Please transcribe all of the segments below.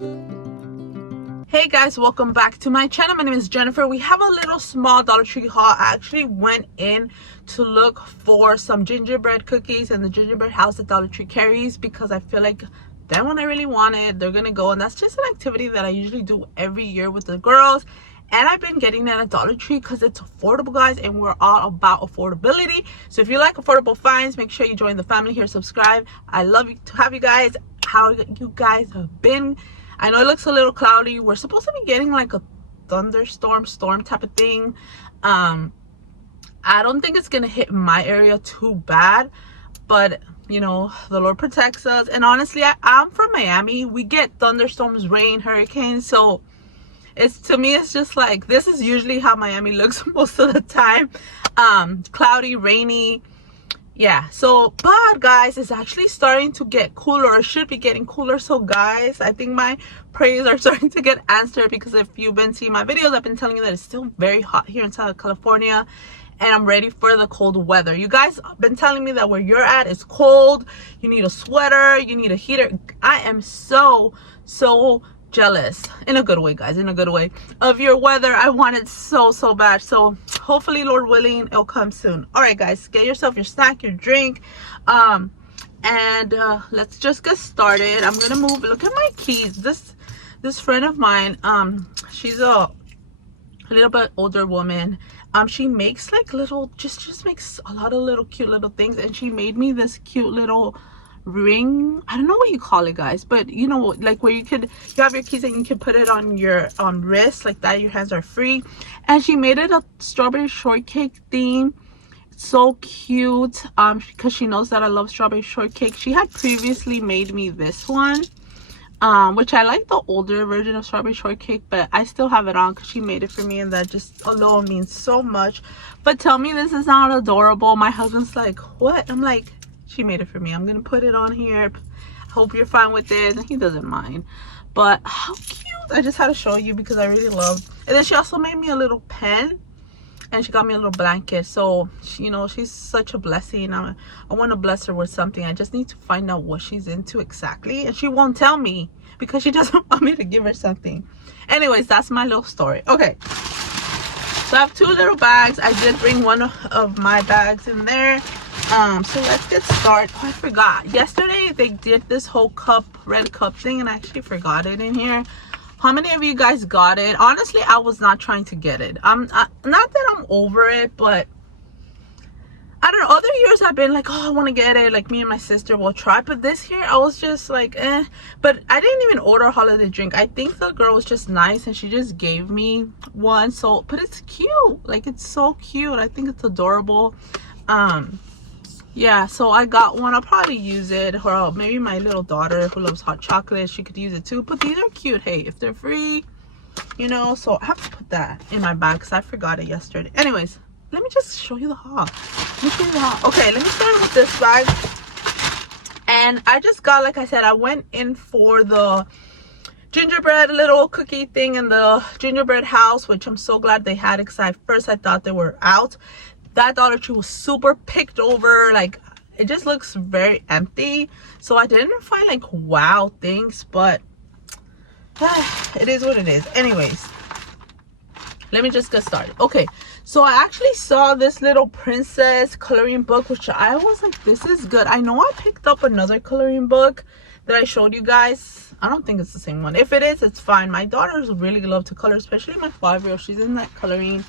Hey guys, welcome back to my channel. My name is Jennifer. We have a little small Dollar Tree haul. I actually went in to look for some gingerbread cookies and the gingerbread house that Dollar Tree carries because I feel like that one I really wanted. They're gonna go, and that's just an activity that I usually do every year with the girls. And I've been getting that at Dollar Tree because it's affordable, guys, and we're all about affordability. So if you like affordable finds, make sure you join the family here, subscribe. I love to have you guys. How you guys have been? I know it looks a little cloudy. We're supposed to be getting like a thunderstorm storm type of thing. I don't think it's gonna hit my area too bad, but you know, the Lord protects us. And honestly, I'm from Miami. We get thunderstorms, rain, hurricanes, so it's, to me, it's just like, this is usually how Miami looks most of the time. Cloudy, rainy. Yeah, so, but guys, it's actually starting to get cooler, or should be getting cooler. So guys, I think my prayers are starting to get answered, because if you've been seeing my videos, I've been telling you that it's still very hot here in Southern California, and I'm ready for the cold weather. You guys have been telling me that where you're at is cold, you need a sweater, you need a heater. I am so jealous, in a good way, guys, in a good way, of your weather. I want it so bad. So hopefully, Lord willing, it'll come soon. All right, guys, get yourself your snack, your drink, and let's just get started. I'm gonna move. Look at my keys. This friend of mine, she's a little bit older woman. She makes like little, just makes a lot of little cute little things, and she made me this cute little ring. I don't know what you call it, guys, but you know, like where you have your keys and you can put it on your wrist like that, your hands are free. And she made it a strawberry shortcake theme. It's so cute, because she knows that I love strawberry shortcake. She had previously made me this one, which I like the older version of strawberry shortcake, but I still have it on because she made it for me, and that just alone means so much. But tell me this is not adorable. My husband's like, what? I'm like, she made it for me. I'm gonna put it on here. Hope you're fine with this. And he doesn't mind. But how cute. I just had to show you because I really love. And then she also made me a little pen, and she got me a little blanket. So you know, she's such a blessing. I want to bless her with something. I just need to find out what she's into exactly, and she won't tell me because she doesn't want me to give her something. Anyways, that's my little story. Okay, so I have two little bags. I did bring one of my bags in there. So let's get started. Oh, I forgot. Yesterday they did this whole red cup thing, and I actually forgot it in here. How many of you guys got it? Honestly, I was not trying to get it. Not that I'm over it, but I don't know. Other years I've been like, oh, I want to get it. Like, me and my sister will try. But this year I was just like, eh. But I didn't even order a holiday drink. I think the girl was just nice, and she just gave me one. So, but it's cute. Like, it's so cute. I think it's adorable. Yeah, so I got one. I'll probably use it, or maybe my little daughter who loves hot chocolate, she could use it too. But these are cute. Hey, if they're free, you know. So I have to put that in my bag because I forgot it yesterday. Anyways, let me just show you the haul. Okay, let me start with this bag. And I just got, like I said, I went in for the gingerbread little cookie thing and the gingerbread house, which I'm so glad they had it, because at first I thought they were out. That Dollar Tree was super picked over. Like, it just looks very empty. So I didn't find like wow things, but it is what it is. Anyways, let me just get started. Okay, so I actually saw this little princess coloring book, which I was like, this is good. I know I picked up another coloring book that I showed you guys. I don't think it's the same one. If it is, it's fine. My daughters really love to color, especially my 5-year-old. She's in that coloring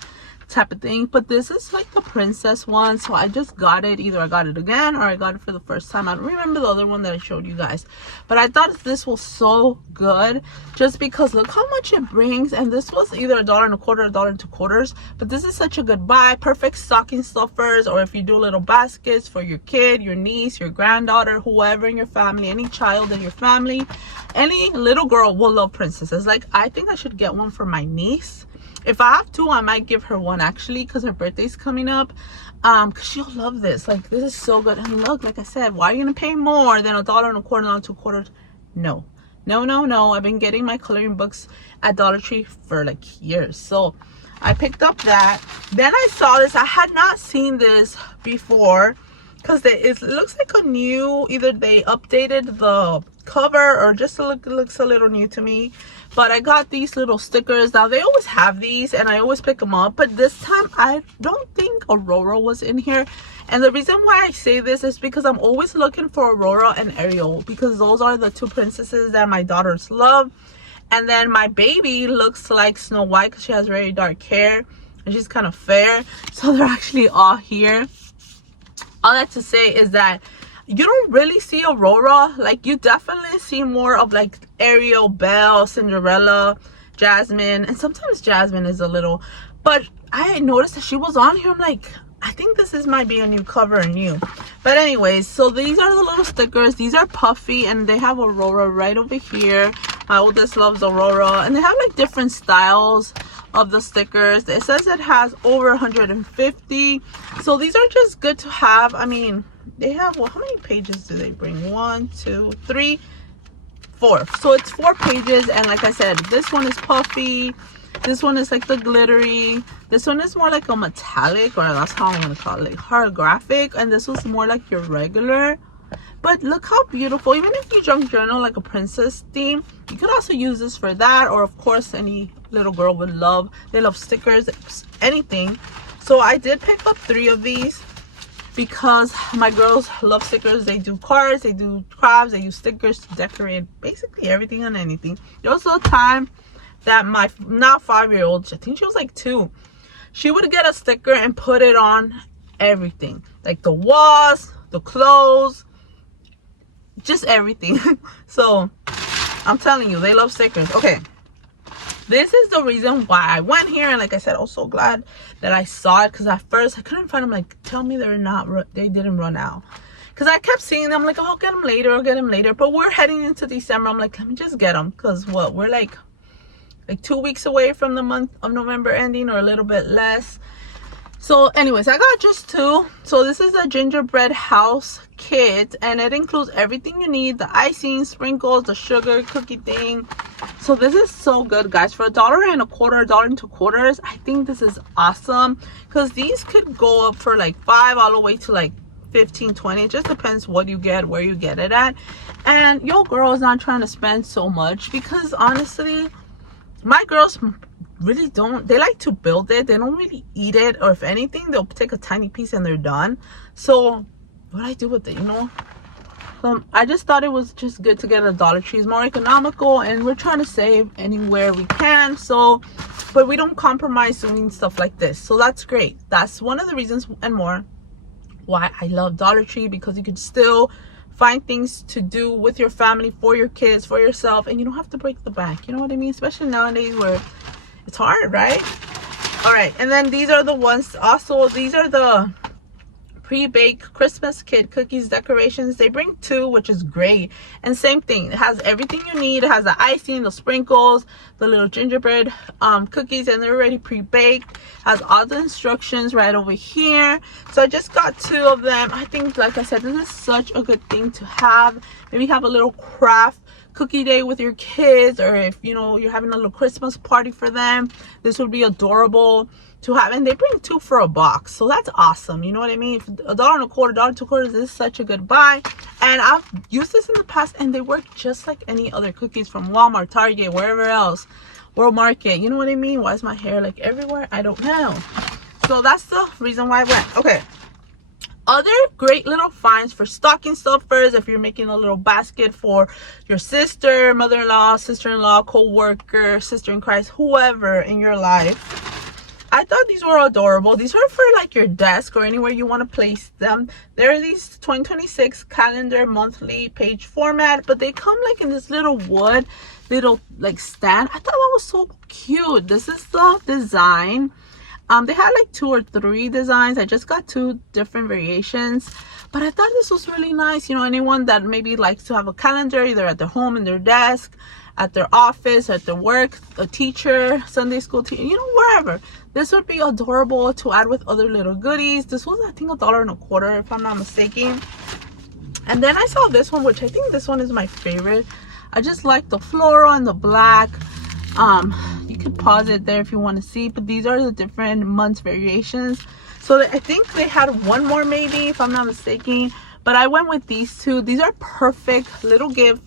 type of thing. But this is like the princess one, so I just got it. Either I got it again or I got it for the first time. I don't remember the other one that I showed you guys, but I thought this was so good just because look how much it brings. And this was either $1.25, $1.02, but this is such a good buy. Perfect stocking stuffers, or if you do little baskets for your kid, your niece, your granddaughter, whoever in your family, any child in your family. Any little girl will love princesses. Like, I think I should get one for my niece. If I have two, I might give her one actually, because her birthday's coming up. Because she'll love this. Like, this is so good. And look, like I said, why are you gonna pay more than $1.25, $1.02? No, I've been getting my coloring books at Dollar Tree for like years, so I picked up that. Then I saw this. I had not seen this before because it looks like a new, either they updated the cover, or just looks a little new to me. But I got these little stickers. Now they always have these and I always pick them up, but this time I don't think Aurora was in here. And the reason why I say this is because I'm always looking for Aurora and Ariel, because those are the two princesses that my daughters love. And then my baby looks like Snow White because she has very dark hair and she's kind of fair. So they're actually all here. All that to say is that you don't really see Aurora. Like, you definitely see more of like Ariel, Belle, Cinderella, Jasmine, and sometimes Jasmine is a little, but I noticed that she was on here. I'm like, I think this might be a new cover and new. But anyways, so these are the little stickers. These are puffy and they have Aurora right over here. My oldest loves Aurora, and they have like different styles of the stickers. It says it has over 150. So these are just good to have. I mean, they have, well, how many pages do they bring? 1, 2, 3, 4. So it's 4 pages. And like I said, this one is puffy. This one is like the glittery. This one is more like a metallic, or that's how I'm gonna call it, like holographic. And this was more like your regular. But look how beautiful. Even if you junk journal like a princess theme, you could also use this for that. Or of course, any little girl would love. They love stickers, anything. So I did pick up 3 of these because my girls love stickers. They do cards, they do crafts, they use stickers to decorate basically everything and anything. There was a time that my now 5-year-old, I think she was like 2, she would get a sticker and put it on everything, like the walls, the clothes, just everything. So I'm telling you, they love stickers. Okay, this is the reason why I went here. And like I said, I was so glad that I saw it, because at first I couldn't find them. Like, tell me they didn't run out, because I kept seeing them. Like, oh, I'll get them later, I'll get them later. But we're heading into December. I'm like, let me just get them, because what, we're like 2 weeks away from the month of November ending, or a little bit less. So anyways, I got just 2. So this is a gingerbread house kit, and it includes everything you need: the icing, sprinkles, the sugar cookie thing. So this is so good, guys. For $1.25, $1.02, I think this is awesome, because these could go up for like $5 all the way to like 15, 20. It just depends what you get, where you get it at. And your girl is not trying to spend so much, because honestly, my girls really don't, they like to build it, they don't really eat it, or if anything, they'll take a tiny piece and they're done. So what I do with it, you know, I just thought it was just good to get a Dollar Tree. It's more economical, and we're trying to save anywhere we can. So, but we don't compromise doing stuff like this, so that's great. That's one of the reasons and more why I love Dollar Tree, because you can still find things to do with your family, for your kids, for yourself, and you don't have to break the bank. You know what I mean? Especially nowadays where it's hard, right? All right, and then these are the ones also. These are the pre-baked Christmas kit cookies decorations. They bring 2, which is great. And same thing, it has everything you need. It has the icing, the sprinkles, the little gingerbread cookies, and they're already pre-baked. Has all the instructions right over here. So I just got 2 of them. I think, like I said, this is such a good thing to have. Maybe have a little craft cookie day with your kids, or if you know you're having a little Christmas party for them, this would be adorable to have. And they bring 2 for a box, so that's awesome. You know what I mean? For $1.25, $1.02, this is such a good buy. And I've used this in the past, and they work just like any other cookies from Walmart, Target, wherever else, World Market. You know what I mean? Why is my hair like everywhere? I don't know. So that's the reason why I went. Okay, other great little finds for stocking stuffers. If you're making a little basket for your sister, mother-in-law, sister-in-law, co-worker, sister in Christ, whoever in your life, I thought these were adorable. These are for like your desk or anywhere you want to place them. They're these 2026 calendar monthly page format, but they come like in this little wood, little like stand. I thought that was so cute. This is the design. They had like 2 or 3 designs. I just got 2 different variations, but I thought this was really nice. You know, anyone that maybe likes to have a calendar either at their home, in their desk, at their office, at their work, a teacher, Sunday school teacher, you know, wherever. This would be adorable to add with other little goodies. This was, I think, $1.25, if I'm not mistaken. And then I saw this one, which I think this one is my favorite. I just like the floral and the black. You can pause it there if you want to see, but these are the different months variations. So I think they had 1 more, maybe, if I'm not mistaken, but I went with these 2. These are perfect little gift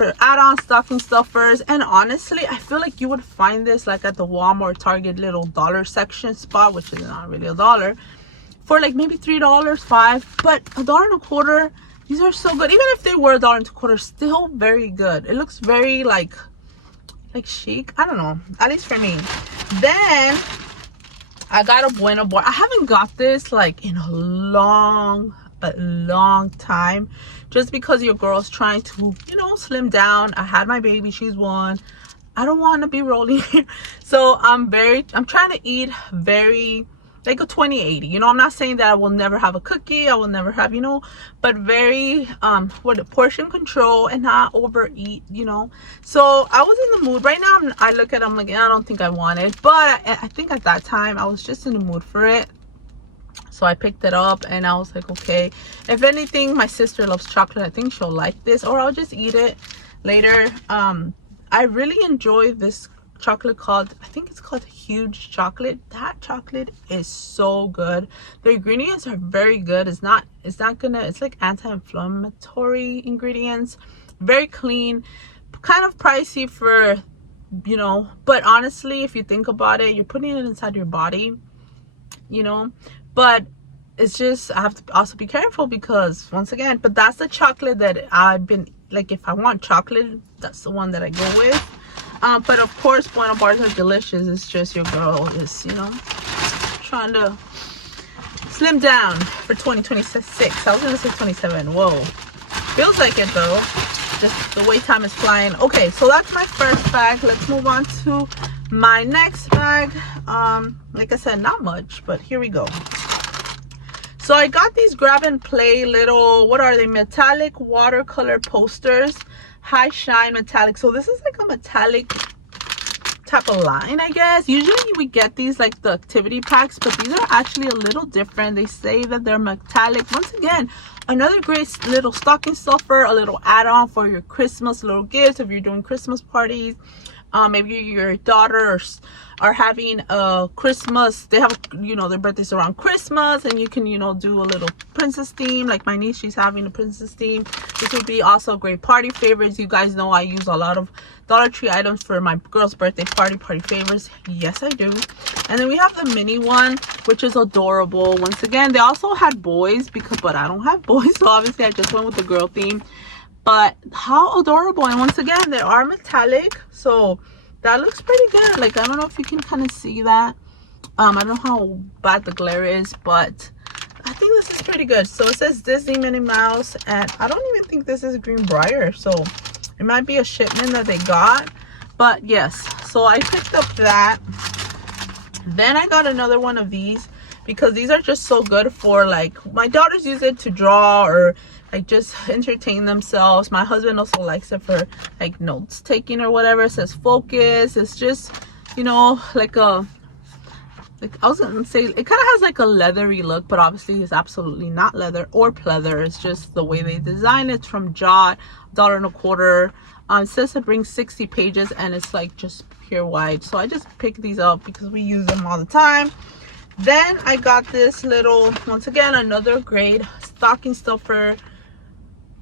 for add-on stocking stuffers. And honestly, I feel like you would find this like at the Walmart, Target little dollar section spot, which is not really a dollar, for like maybe $3, $5, but $1.25. These are so good. Even if they were $1.25, still very good. It looks very like chic. I don't know, at least for me. Then I got a Bueno board. I haven't got this like in a long time, just because your girl's trying to, you know, slim down. I had my baby, she's 1. I don't want to be rolling here. So I'm trying to eat very like a 20-80. You know, I'm not saying that I will never have a cookie, I will never have, you know, but very portion control and not overeat, you know. So I was in the mood. Right now I look at it, I'm like, I don't think I want it, but I think at that time I was just in the mood for it. So I picked it up and I was like, okay, if anything, my sister loves chocolate, I think she'll like this, or I'll just eat it later. I really enjoy this chocolate called, I think it's called Huge Chocolate. That chocolate is so good. The ingredients are very good. It's like anti-inflammatory ingredients, very clean, kind of pricey for, you know, but honestly, if you think about it, you're putting it inside your body, you know. But it's just, I have to also be careful because, once again, but that's the chocolate that I've been like, if I want chocolate, that's the one that I go with. But of course, Bueno bars are delicious. It's just your girl is, you know, trying to slim down for 2026. I was gonna say 27. Whoa, feels like it though, just the way time is flying. Okay, so that's my first bag. Let's move on to my next bag. Like I said, not much, but here we go. So I got these grab and play little, what are they, metallic watercolor posters, high shine metallic. So this is like a metallic type of line, I guess. Usually we get these like the activity packs, but these are actually a little different. They say that they're metallic. Once again, another great little stocking stuffer, a little add-on for your Christmas little gifts if you're doing Christmas parties. Maybe your daughters are having a Christmas, they have, you know, their birthdays around Christmas, and you can, you know, do a little princess theme. Like my niece, she's having a princess theme. This would be also great party favorites. You guys know I use a lot of Dollar Tree items for my girl's birthday party favors. Yes, I do. And then we have the mini one, which is adorable. Once again, they also had boys, but I don't have boys, so obviously I just went with the girl theme. But how adorable. And once again, they are metallic, so that looks pretty good. Like, I don't know if you can kind of see that. I don't know how bad the glare is, but I think this is pretty good. So it says Disney Minnie Mouse, and I don't even think this is Greenbrier, so it might be a shipment that they got. But yes, so I picked up that. Then I got another one of these because these are just so good for, like, my daughters use it to draw or like just entertain themselves. My husband also likes it for like notes taking or whatever. It says focus. It's just, you know, like a, like I was gonna say, it kind of has like a leathery look, but obviously it's absolutely not leather or pleather. It's just the way they design it. It's from Jot, $1.25. It says it brings 60 pages and it's like just pure white. So I just picked these up because we use them all the time. Then I got this little, once again, another great stocking stuffer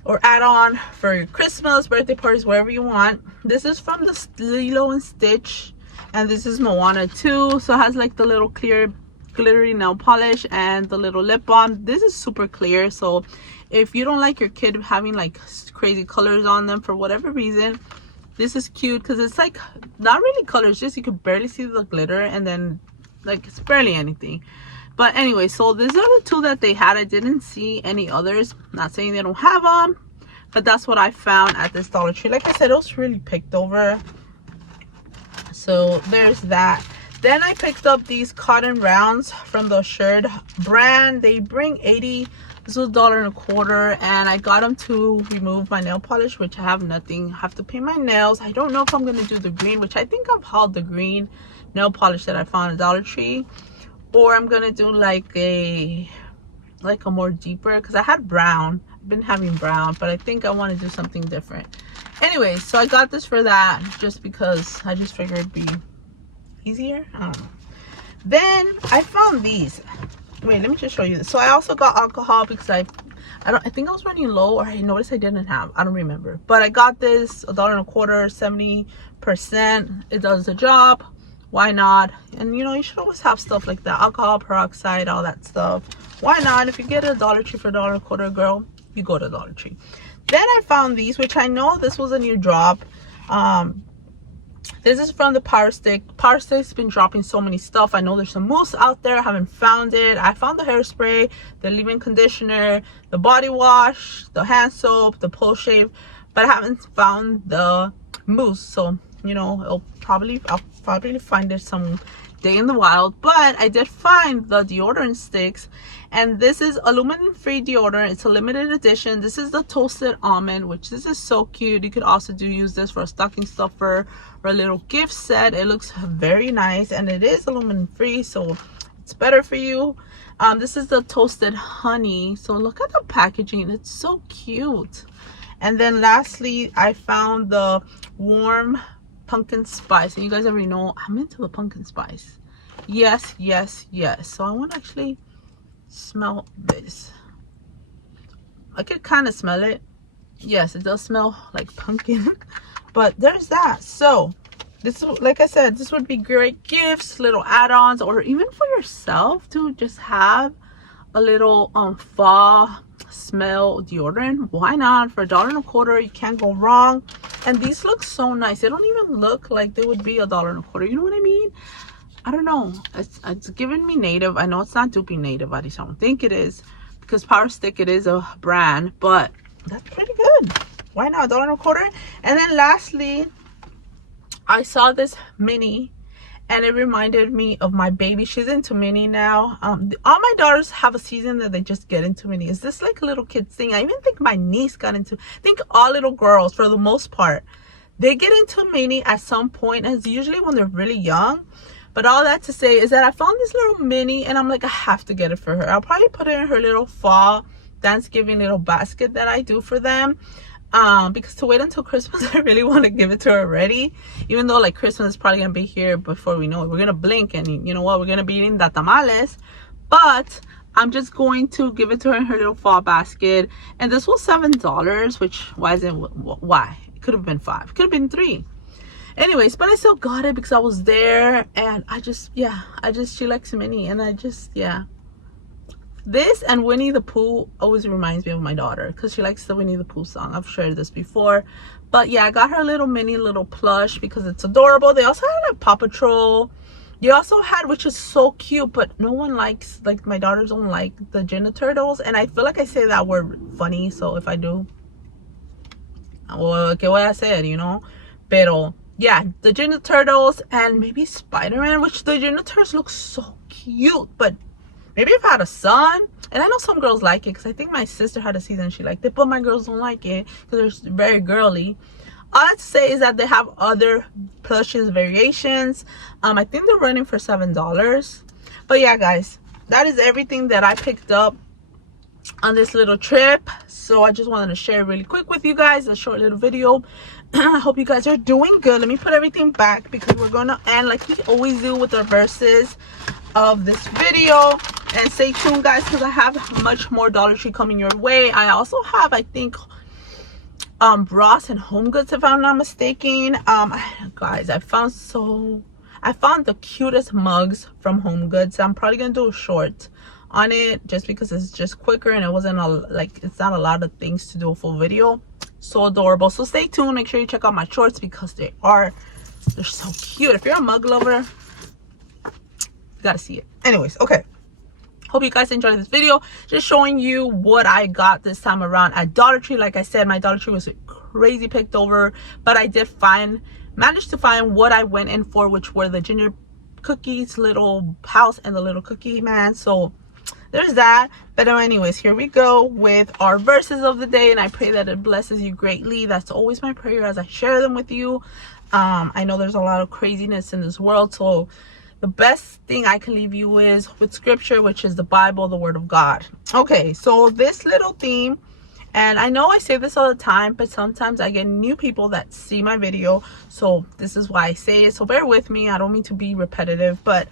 or add-on for your Christmas, birthday parties, wherever you want. This is from the Lilo and Stitch, and this is Moana 2. So it has like the little clear glittery nail polish and the little lip balm. This is super clear, so if you don't like your kid having like crazy colors on them for whatever reason, this is cute because it's like not really colors, just you can barely see the glitter, and then like it's barely anything. But anyway, so these are the two that they had. I didn't see any others. Not saying they don't have them, but that's what I found at this Dollar Tree. Like I said, it was really picked over. So there's that. Then I picked up these cotton rounds from the Assured brand. They bring 80. This was $1.25, and I got them to remove my nail polish, which I have nothing. I have to paint my nails. I don't know if I'm gonna do the green, which I think I've hauled the green nail polish that I found at Dollar Tree, or I'm gonna do like a more deeper, because I had brown. I've been having brown, but I think I want to do something different. Anyway, so I got this for that, just because I just figured it'd be easier. I don't know. Then I found these. Wait, let me just show you this. So I also got alcohol because I I think I was running low, or I noticed I didn't have, I don't remember, but I got this $1.25, 70%. It does the job. Why not? And you know, you should always have stuff like that, alcohol peroxide, all that stuff. Why not? If you get a Dollar Tree for $1.25, girl, you go to Dollar Tree. Then I found these, which I know this was a new drop. This is from the Power Stick. Power Stick's been dropping so many stuff. I know there's some mousse out there. I haven't found it. I found the hairspray, the leave-in conditioner, the body wash, the hand soap, the pole shave, but I haven't found the mousse. So, you know, I'll probably find it some day in the wild. But I did find the deodorant sticks, and this is aluminum free deodorant. It's a limited edition. This is the toasted almond, which this is so cute. You could also use this for a stocking stuffer or a little gift set. It looks very nice, and it is aluminum free, so it's better for you. This is the toasted honey. So look at the packaging, it's so cute. And then lastly, I found the warm pumpkin spice, and you guys already know I'm into the pumpkin spice. Yes, yes, yes. So I want to actually smell this. I could kind of smell it. Yes, it does smell like pumpkin. But there's that. So this is, like I said, this would be great gifts, little add-ons, or even for yourself to just have a little fall smell deodorant. Why not? For $1.25, you can't go wrong. And these look so nice. They don't even look like they would be $1.25. You know what I mean? I don't know. It's giving me Native. I know it's not duping Native. I just don't think it is, because Power Stick, it is a brand, but that's pretty good. Why not? $1.25. And then lastly, I saw this mini, and it reminded me of my baby. She's into mini now. All my daughters have a season that they just get into mini. Is this like a little kid thing? I even think my niece got into, I think all little girls, for the most part, they get into mini at some point, and it's usually when they're really young. But all that to say is that I found this little mini, and I'm like, I have to get it for her. I'll probably put it in her little fall Thanksgiving little basket that I do for them. Because to wait until Christmas, I really want to give it to her already, even though like Christmas is probably gonna be here before we know it. We're gonna blink, and you know what, we're gonna be eating the tamales. But I'm just going to give it to her in her little fall basket. And this was $7, which, why is it, why? It could have been $5, could have been $3. Anyways, but I still got it because I was there, and she likes mini, and this and Winnie the Pooh always reminds me of my daughter, because she likes the Winnie the Pooh song. I've shared this before. But yeah, I got her little mini little plush because it's adorable. They also had a Paw Patrol. You also had, which is so cute, but no one likes, like my daughters don't like the Ninja Turtles. And I feel like I say that word funny, so if I do, well, ¿qué voy a hacer, you know? Pero yeah, the Ninja Turtles, and maybe Spider-Man, which the Ninja Turtles look so cute. But maybe if I had a son, and I know some girls like it, because I think my sister had a season, she liked it, but my girls don't like it because they're very girly. All I have to say is that they have other plushes variations. I think they're running for $7. But yeah, guys, that is everything that I picked up on this little trip. So I just wanted to share really quick with you guys, a short little video. I hope you guys are doing good. Let me put everything back, because we're gonna end like we always do with the verses of this video. And stay tuned, guys, because I have much more Dollar Tree coming your way. I also have, I think, Ross and Home Goods, if I'm not mistaken. Guys, I found the cutest mugs from Home Goods. I'm probably gonna do a short on it, just because it's just quicker, and it wasn't it's not a lot of things to do a full video. So adorable. So stay tuned. Make sure you check out my shorts, because they're so cute. If you're a mug lover, you gotta see it. Anyways, okay, hope you guys enjoyed this video, just showing you what I got this time around at Dollar Tree. Like I said, my Dollar Tree was crazy picked over, but I did managed to find what I went in for, which were the ginger cookies, little house, and the little cookie man. So there's that. But anyways, here we go with our verses of the day, and I pray that it blesses you greatly. That's always my prayer as I share them with you. I know there's a lot of craziness in this world, so the best thing I can leave you is with scripture, which is the Bible, the Word of God. Okay, so this little theme, and I know I say this all the time, but sometimes I get new people that see my video, so this is why I say it. So bear with me. I don't mean to be repetitive, but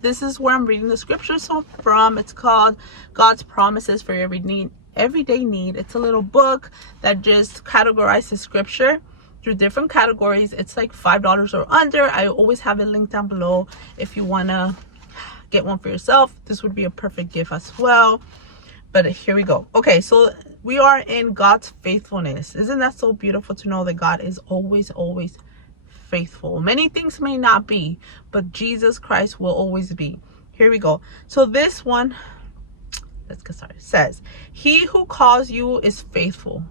this is where I'm reading the scripture from. It's called God's Promises for Every Need. everyday need. It's a little book that just categorizes scripture through different categories. It's like $5 or under. I always have it linked down below if you want to get one for yourself. This would be a perfect gift as well. But here we go. Okay, so we are in God's faithfulness. Isn't that so beautiful to know that God is always faithful? Many things may not be, but Jesus Christ will always be. Here we go. So this one, let's get started. It says, he who calls you is faithful,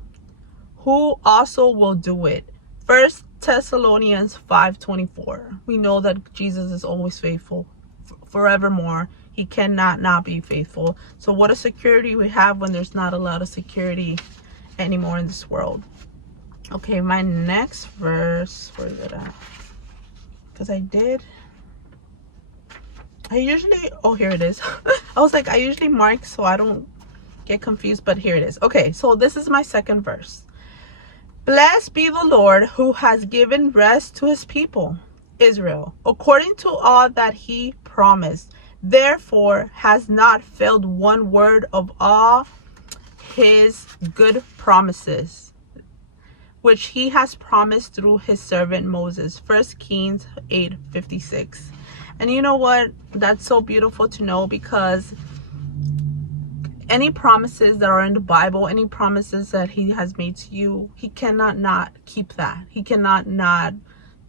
who also will do it. 1 Thessalonians 5:24. We know that Jesus is always faithful forevermore. He cannot not be faithful. So what a security we have when there's not a lot of security anymore in this world. Okay, my next verse, where is it at? Because oh, here it is. I was like, I usually mark so I don't get confused, but here it is. Okay, so this is my second verse. Blessed be the Lord who has given rest to his people, Israel, according to all that he promised. Therefore has not failed one word of all his good promises, which he has promised through his servant Moses. 1 Kings 8:56. And you know what? That's so beautiful to know, because any promises that are in the Bible, any promises that he has made to you, he cannot not keep that. He cannot not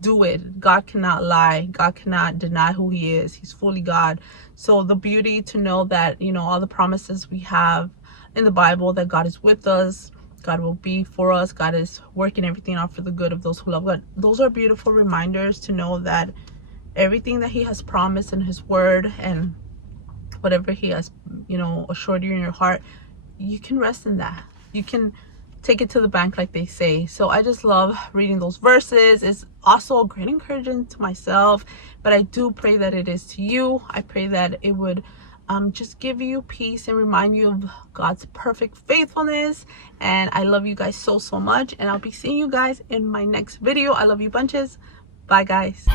do it. God cannot lie. God cannot deny who he is. He's fully God. So the beauty to know that, you know, all the promises we have in the Bible, that God is with us, God will be for us, God is working everything out for the good of those who love God. Those are beautiful reminders to know that everything that he has promised in his word, and whatever he has, you know, assured you in your heart, you can rest in that. You can take it to the bank, like they say. So I just love reading those verses. It's also a great encouragement to myself, but I do pray that it is to you. I pray that it would just give you peace and remind you of God's perfect faithfulness. And I love you guys so much, and I'll be seeing you guys in my next video. I love you bunches. Bye guys.